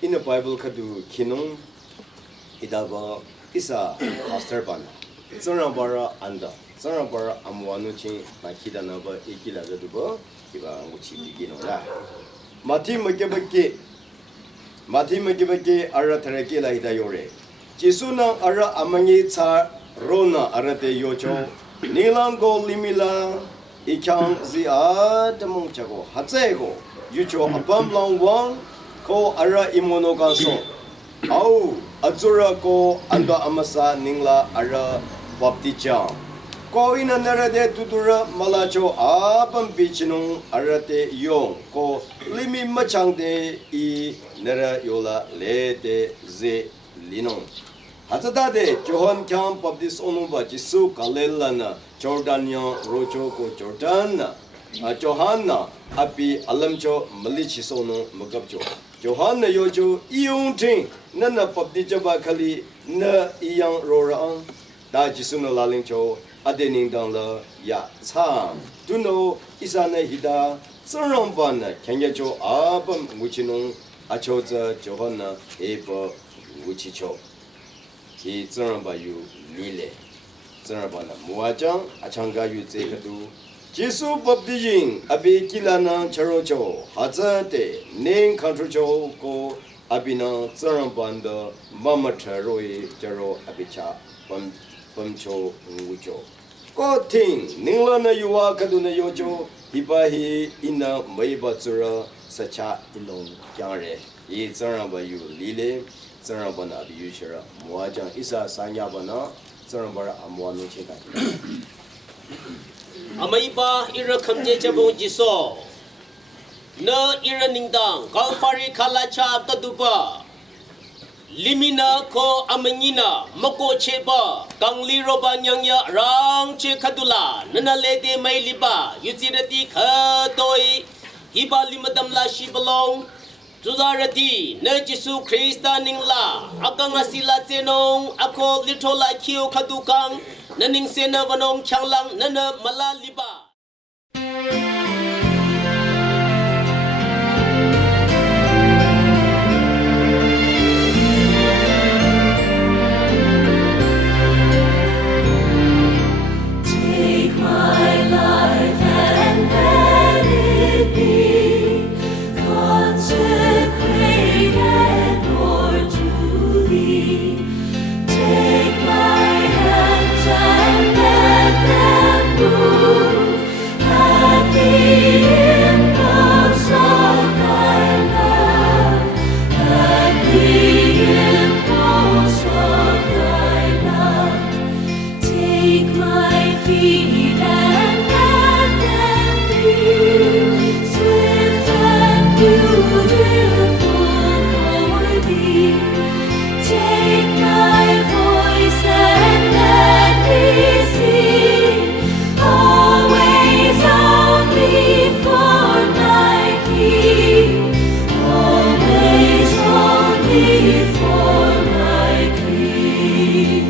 in the Bible kadu kinong idaba isa pastor bana zara bara anda zara bara amwanu chi makida na ba ikila gadu ba iba nguchi bigino la mati magibake ara tharake la ida yore jisuna ara amangi cha rona arate yocho nilango limila ikang zi adamong chago hatsego yucho apam long wang ko ara imono ganso au azura ko anda amasa ningla ara bapticha ko ina narade tudura malacho apam bichinung arate yong ko limi machangde I nara yola lete ze linong Hatadade Johan Kyam Pabdis Onuba Jisu Kalelana Jordania Rocho ko Jordana Johanna Api Alamcho Malichisono Magabcho Johanna Yojo Iung Nana Pabdijaba Kali Na Iyang Rorang Da Jisuno Lalingcho Adening Dangla Ya Sam Duno Isana Hida Sarambana Kenyacho Abam Muchinong Achoza Johanna Eba Wuchicho He Zaramba yu lile. Zarabana Muajang, Achanga yu zekadu. Jesu Baptijing, Abi Kilana Charocho, Hazate, Ning Kantrocho ko Abina Zarambanda, Mama Charoi, Jaro Abicha, Bamcho, Wucho. Ko Ting, Ninglana Yuwa Kaduna Yojo, Hibahi Ina Maibatsura, Sacha Ilong Kyare. He Zaramba yu lile. Zarambana Abiyushara, Muajang Isa Sanyabana, Zarambara Amwanu Cheka. Amaiba ira kamje chabong jiso. Na ira ningdang, kalfari kalacha taduba. Limina ko amanyina, mako cheba, kangli roba nyangya rang che kadula, nanalede may liba, yuzirati katoi, hiba limadam la shibalong. Tuzarati na Jesu Krista ningla akang asila tenong ako litola kiyo kadukang naning sena vanong changlang nana malaliba. Take my life and let it be consecrated, Lord, to Thee. Take my hands and let them move at the impulse of Thy love, at the impulse of Thy love. Take my feet and let them be swift and beautiful for Thee. Take my voice and let me sing, always only for my King, always only for my King.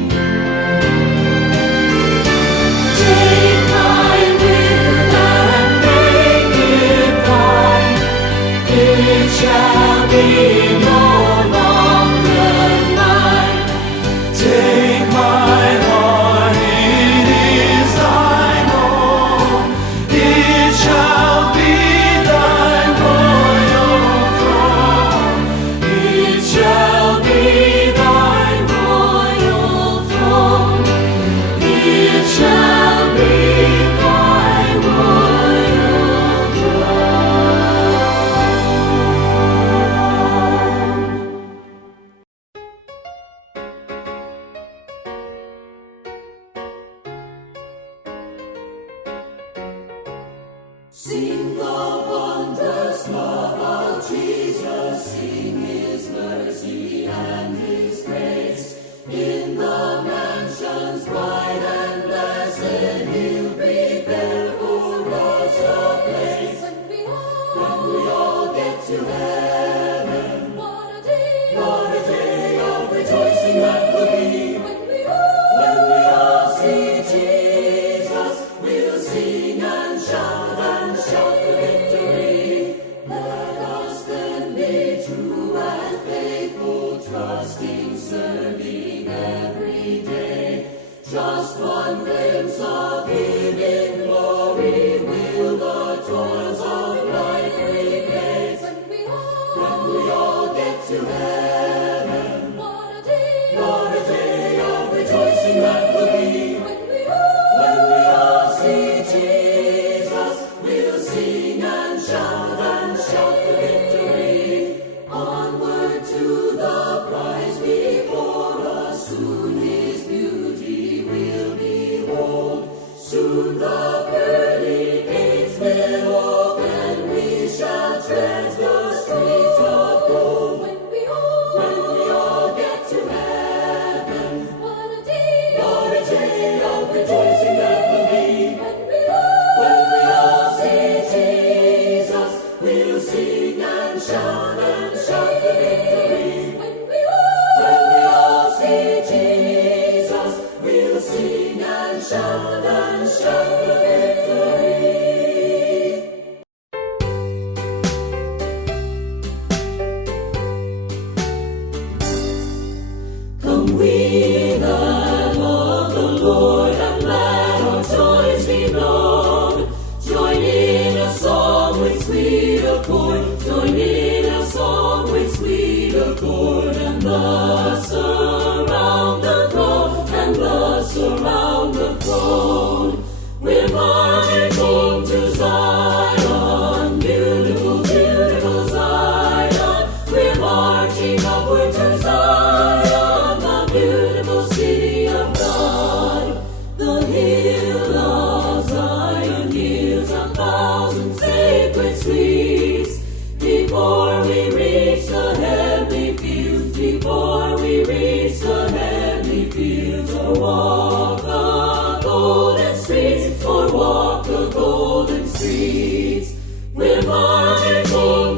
Take my will and make it Thine. It shall be no longer mine. Take my heart, it is Thine own. It shall be Thy royal throne. It shall be Thy royal throne. It shall be Thy royal throne. Sing the wondrous love of Jesus, sing His mercy and His grace. In the mansions bright and blessed, He'll prepare for us a place. When we all get to heaven, what a day of rejoicing that will be. When we all see Jesus, we'll sing and shout the victory. Let us then be true and faithful. trusting, serving every day. Just one glimpse of Him in glory will the toils of life replace. When we all get to heaven, what a day of rejoicing that will be. When we all see Jesus, we'll sing and shout the victory. Onward to the prize before us, soon His beauty we'll behold. Soon the pearly gates will open, we shall tread the streets of gold. When we all get to heaven, what a day of rejoicing that will be. When we all see Jesus, we'll sing and shout the victory. When we all see Jesus, we'll sing and shout the victory. Come we that love the Lord, and let our joys be known. Join in a song with sweet accord. Join in a song with sweet accord. And thus around the throne, and thus around the throne. We're marching to Zion, beautiful, beautiful Zion. We're marching upward to Zion, the beautiful city of God. The hill of Zion yields 1,000 sacred sweets. Before we reach the heavenly fields, before we reach the heavenly fields, or walk the golden streets, or walk the golden streets. We're marching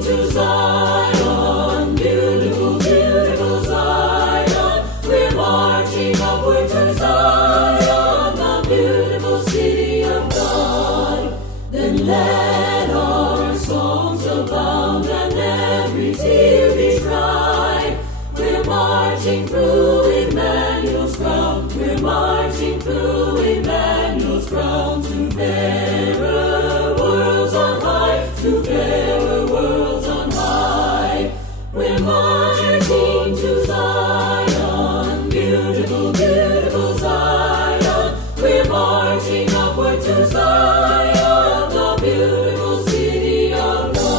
to Zion, beautiful, beautiful Zion. We're marching upward to Zion, the beautiful city of God. Then let our songs abound and every tear be dry. We're marching through Emmanuel's ground. We're marching through Emmanuel's ground to fairer worlds on high, to fairer worlds on high. We're marching to Zion, beautiful, beautiful Zion. We're marching upward to Zion, the beautiful city of God.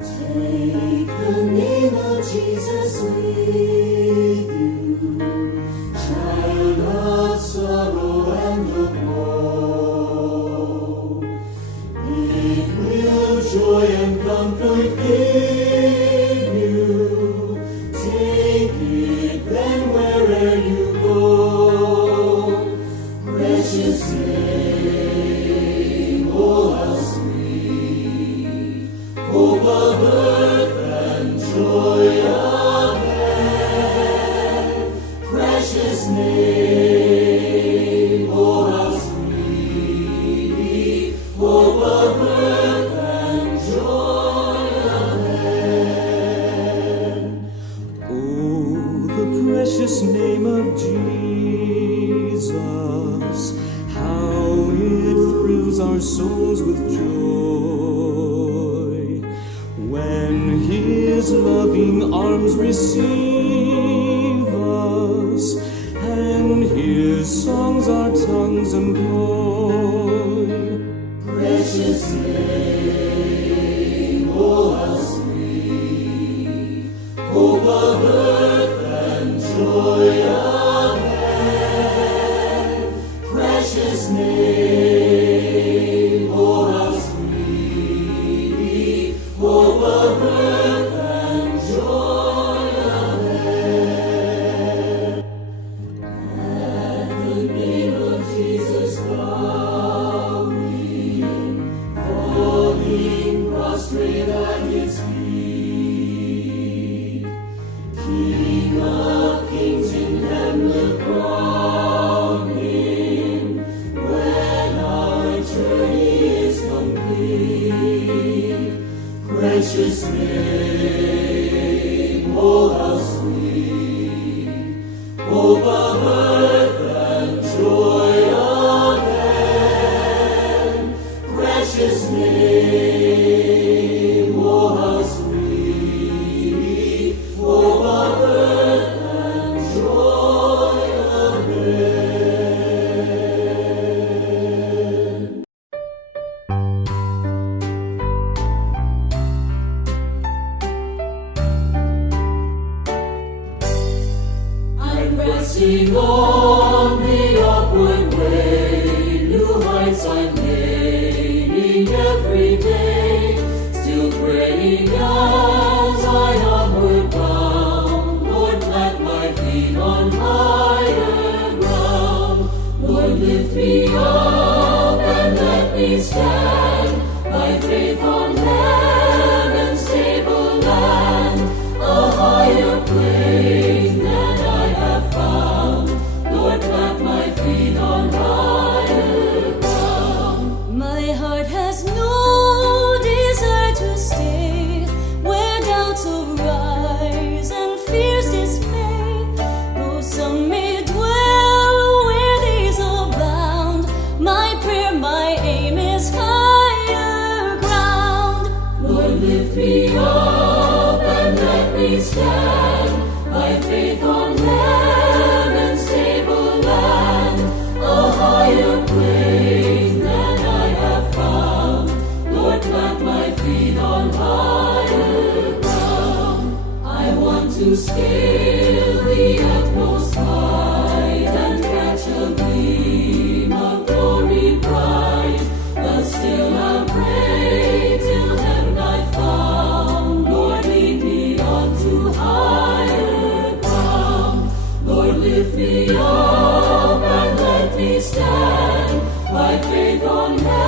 Take the name of Jesus with you, child of sorrow and of woe. It will joy and comfort give you. Take it then where'er you go. Precious name, oh how sweet, hope of earth and joy of heaven. Precious name, oh how sweet, hope of earth and joy of heaven. Oh, the precious name of Jesus, how it thrills our souls with joy when His loving arms receive us, and His songs our tongues employ. Precious name, oh how sweet, hope of earth and joy of heaven. Precious name, oh how sweet, hope of earth and joy of heaven. At the name of Jesus bowing, falling prostrate at His feet, oh how sweet, hope of earth and joy of heaven, precious name, oh how sweet, hope of earth and joy of heaven. I'm pressing on the upward way, new heights I'm gaining every day, still praying as I onward bound. Lord, plant my feet on higher ground. Lord, lift me up and let me stand by faith on heaven's stable land, a higher plane than I have found. Lord, plant my feet on higher ground. My heart has no desire to stay where doubts arise and fears dismay. Though some may dwell where these abound, my prayer, my aim is higher ground. Lord, lift me up and let me stand by faith on heaven's stable land, a higher plane than I have found. Lord, plant my feet on higher ground. I want to scale the utmost height and catch a gleam of glory bright, but still I'll pray till heaven I found. Lord, lead me on to higher ground. Lord, lift me up and let me stand by faith on heaven.